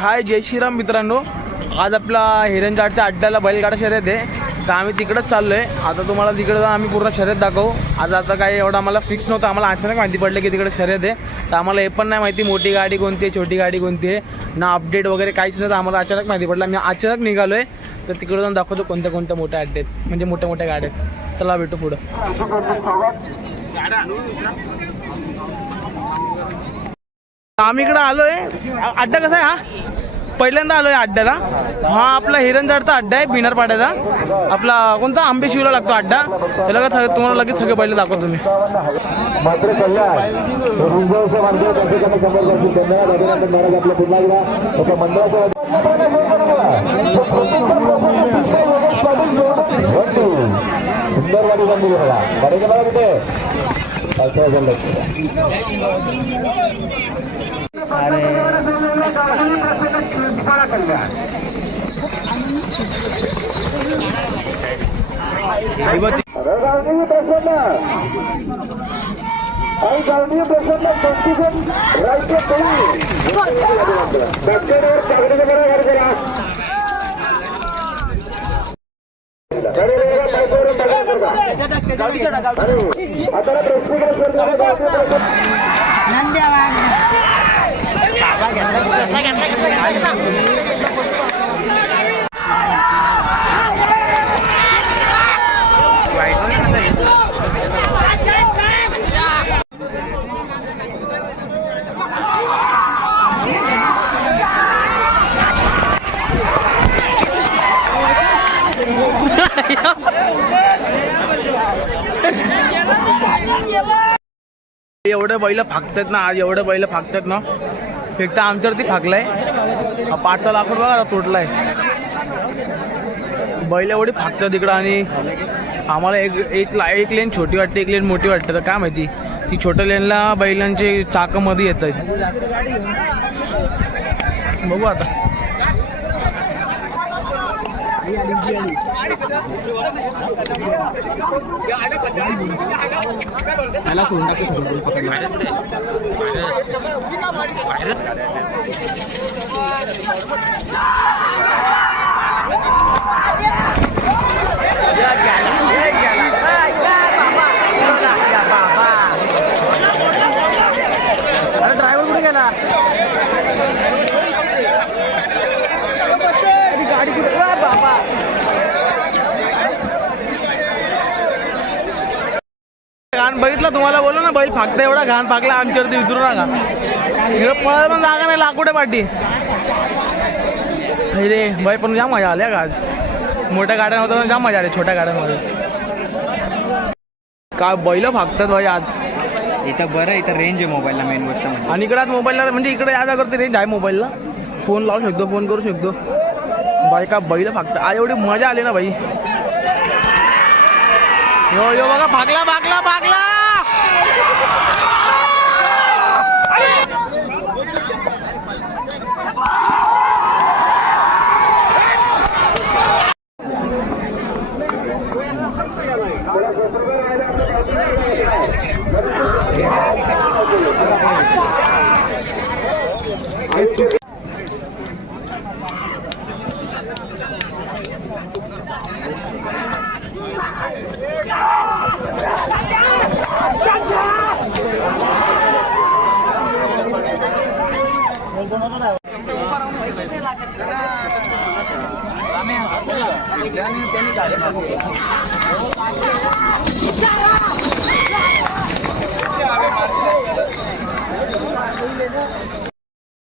हाय जय श्रीराम मित्रांनो, आज आपला हिरंजाडच्या अड्ड्याला बैलगाडा शर्यत आहे, तर आम्ही तिकडेच चाललोय। आता तुम्हाला तिकडे आम्ही पूर्ण शर्यत दाखवू। आज आता काही एवढा आम्हाला फिक्स नव्हतं, आम्हाला अचानक माहिती पडलं की तिकडे शर्यत आहे, तर आम्हाला हे पण नाही माहिती मोठी गाडी कोणती आहे छोटी गाडी कोणती आहे ना, अपडेट वगैरे काहीच नाही, तर आम्हाला अचानक माहिती पडलं। आम्ही अचानक निघालोय, तर तिकडे जाऊन दाखवतो कोणत्या कोणत्या मोठ्या अड्डे आहेत, म्हणजे मोठ्या मोठ्या गाड्या आहेत। चला भेटू पुढं। आम्ही इकडे आलोय, अड्डा कसा आहे हा? पहिल्यांदा आलोय अड्ड्याला। हा आपला हिरंजाडचा अड्डा आहे, बिनारपाड्याचा। आपला कोणता आंबेशिवला लागतो अड्डा, त्याला का तुम्हाला लगेच सगळे पहिले दाखवतो तुम्ही। एवढे बैल फाकतात ना, आज एवढे बैल फाकतात ना, एक तर आमच्यावरती फाकलाय, 5 लाख रुपये बघा तोडलाय। बैल एवढी फाकतात इकडं, आणि आम्हाला एक लेन छोटी वाटते, एक लेन मोठी वाटते, तर काय माहिती ती छोट्या लेनला बैलांचे चाकामध्ये येत आहेत। बघू आता। अरे ड्रायव्हर कुठे गेला? गाडी कुठे बाबा? घाण बघितलं तुम्हाला, बोललो ना बैल फाकता, एवढा घाण फाकला आमच्यावरती, विचारू नका। इकडे पळ पण जागा नाही, लाकुडे पाठी रे बाई, पण जाम मजा आल्या का आज? मोठ्या गाड्या होत्या जाम मजा आली, छोट्या गाड्यांमध्ये काय बैल फाकतात भाई आज। इथं बरं, इथं रेंज आहे मोबाईलला, मेन गोष्ट म्हणजे। आणि इकडे आज मोबाईलला, म्हणजे इकडे या जागेवरती रेंज आहे मोबाईलला, फोन लावू शकतो, फोन करू शकतो बाई। का बैल फाकतात आज, एवढी मजा आली ना भाई। यो यो बघा, फाकला फाकला फाकला।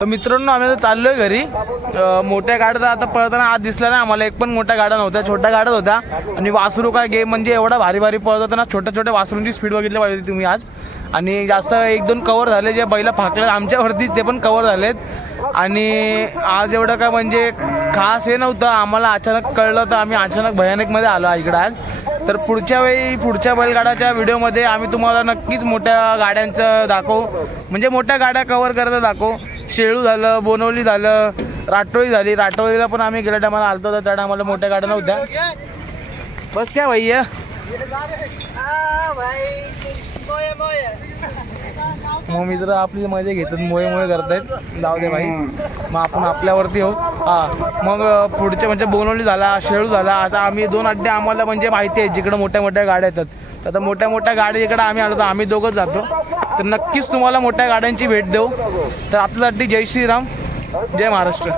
तर मित्रांनो, आम्ही आता चाललोय घरी। मोठ्या गाड्या आता पळताना आज दिसला ना आम्हाला, एक पण मोठ्या गाड्या नव्हत्या, छोट्या गाड्या होत्या। आणि वासरू काय गेम म्हणजे एवढा भारी भारी पळत होता ना, छोट्या छोट्या वासरूंची स्पीड बघितली पाहिजे तुम्ही आज। आणि जास्त 1-2 कव्हर झाले, जे बैल फाकले आमच्यावरतीच ते पण कव्हर झालेत। आणि आज एवढं काय म्हणजे खास हे नव्हतं, आम्हाला अचानक कळलं, तर आम्ही अचानक भयानकमध्ये आलो इकडं आज। तर पुढच्या वेळी पुढच्या बैलगाड्याच्या व्हिडिओमध्ये आम्ही तुम्हाला नक्कीच मोठ्या गाड्यांचं दाखवू, म्हणजे मोठ्या गाड्या कव्हर करता दाखवू। शेळू झालं, बोनवली झालं, राटोळी झाली। राटोळीला पण आम्ही गेल्या टायमाला आलतो, तर त्या टायमाला मोठ्या गाड्या नव्हत्या। बस क्या भैया मग मित्र आपली मजा घेतात, मोये करतायत. जाऊ दे भाई, मग आपण आपल्यावरती येऊ. मग पुढचे म्हणजे बोनवली झाला, शेळू झाला. आता आम्ही 2 अड्डे आम्हाला म्हणजे माहिती आहे जिकडे मोठ्या मोठ्या गाड्या येतात. तर आता मोठ्या मोठ्या गाडी इकडे आम्ही आलो तर आम्ही दोघंच जातो. तर नक्कीच तुम्हाला मोठ्या गाड्यांची भेट देऊ. तर आपल्यासाठी जय श्रीराम, जय महाराष्ट्र.